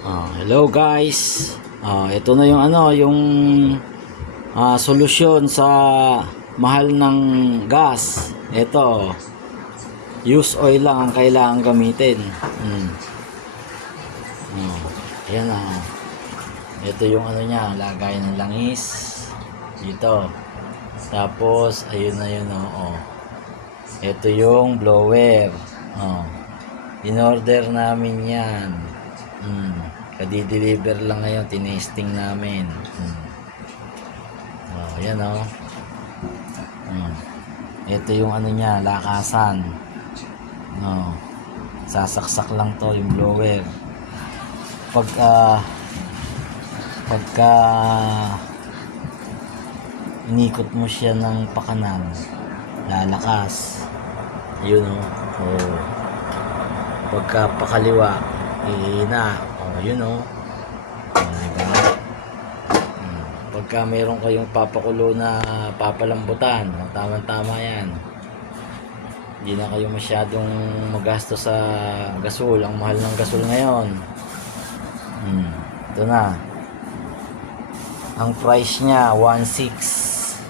Hello guys. Ito na yung solusyon sa mahal ng gas. Ito, use oil lang ang kailangan gamitin. Ayan na. Ito yung niya, lagay ng langis dito. Tapos ayun na yun. Ito yung blower. In-order namin yan. Kadi-deliver lang ngayon, tinesting namin. Ayan ito yung niya, lakasan. Sasaksak lang to yung blower. Pagka inikot mo siya ng pakanan, lalakas. Ayun pagka pakaliwa, ihina. Diba? Pagka mayroon kayong papakulo na papalambutan, tama-tama yan. Hindi na kayo masyadong magasto sa gasol. Ang mahal ng gasol ngayon. Ito na. Ang price niya 1.6.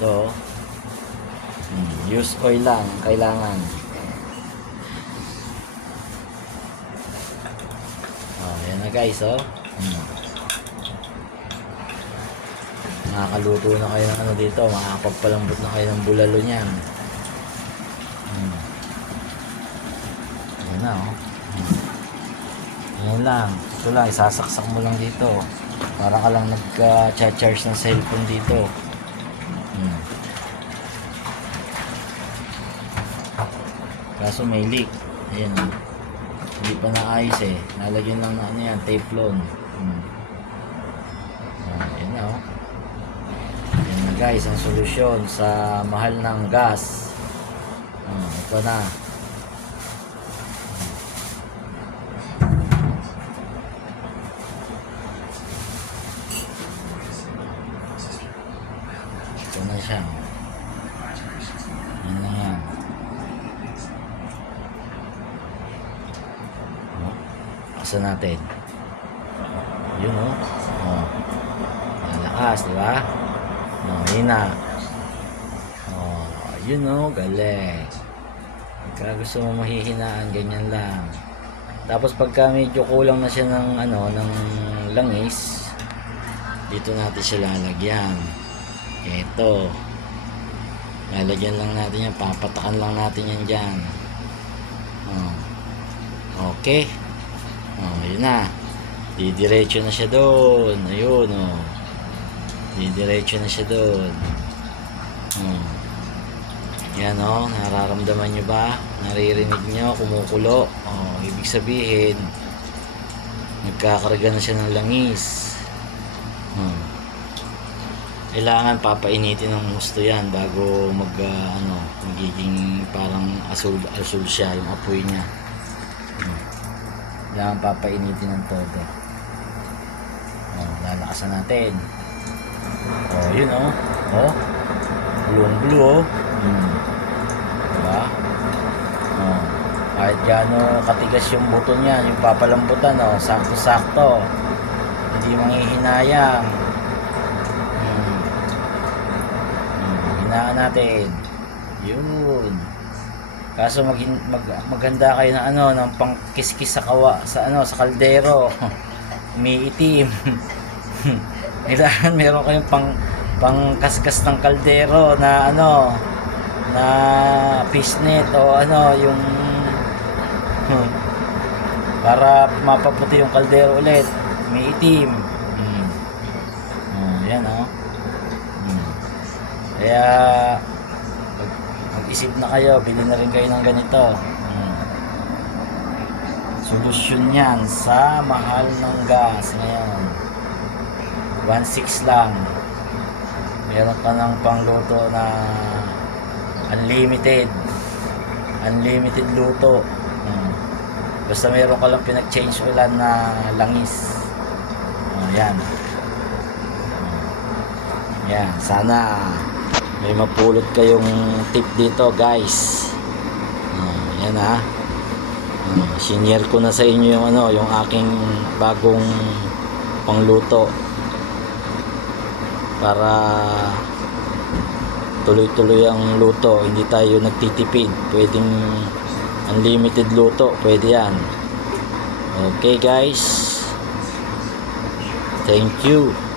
Ito. Use oil lang kailangan. Ayan na guys, Nakakaluto na kayo ng dito, makakapagpalambot na kayo ng bulalo niyan. Ayan na, Ayan lang. Ito lang, isasaksak mo lang dito. Para ka lang nagka-charge ng cellphone dito. Kaso may leak. Ayan. Hindi pa naayos Nalagyan lang na yan, teflon. Ayan na Ayan na guys, ang solusyon sa mahal ng gas. Ito na. Ito na siya. Ayan na yan. Asa natin. Yun lalakas, diba? Hina. Yun galing. Pagka gusto mo mahihinaan, ganyan lang. Tapos pagka medyo kulang na siya ng ng langis, dito natin siya lalagyan. Ito. Lalagyan lang natin yan, papatakan lang natin yan dyan. Okay. Yun na. Didiretso na siya doon. Ayun, Didiretso na siya doon. Yan, nararamdaman nyo ba? Naririnig nyo, kumukulo. Ibig sabihin, nagkakarga na siya ng langis. Kailangan papainitin ng gusto yan bago magiging parang asul siya yung apoy niya. Kailangan papainitin ng todo. Lalakasan natin. Yun blue diba? Kahit gaano katigas yung buto niya, yung papalambutan, sakto-sakto. Hindi manghihinayang. Hinaan natin. Yun. Kaso maganda kayo ng pangkiskis sa sa kaldero. Umiitim. Kailangan meron kayong pangkaskas ng kaldero na na fishnet o yung para mapaputi yung kaldero ulit. Umiitim. Yan Kaya mag-isip na kayo, bili na rin kayo ng ganito. Solusyon yan sa mahal ng gas ngayon. 1.6 lang. Meron ka ng pangluto na unlimited luto. Basta meron ka lang pinag-change ulan na langis. Yan. Yan, sana may mapulot kayong tip dito guys. Yan Senior ko na sa inyo yung ano, yung aking bagong pangluto para tuloy-tuloy ang luto, hindi tayo nagtitipid. Pwedeng unlimited luto, pwede yan. Okay guys, thank you.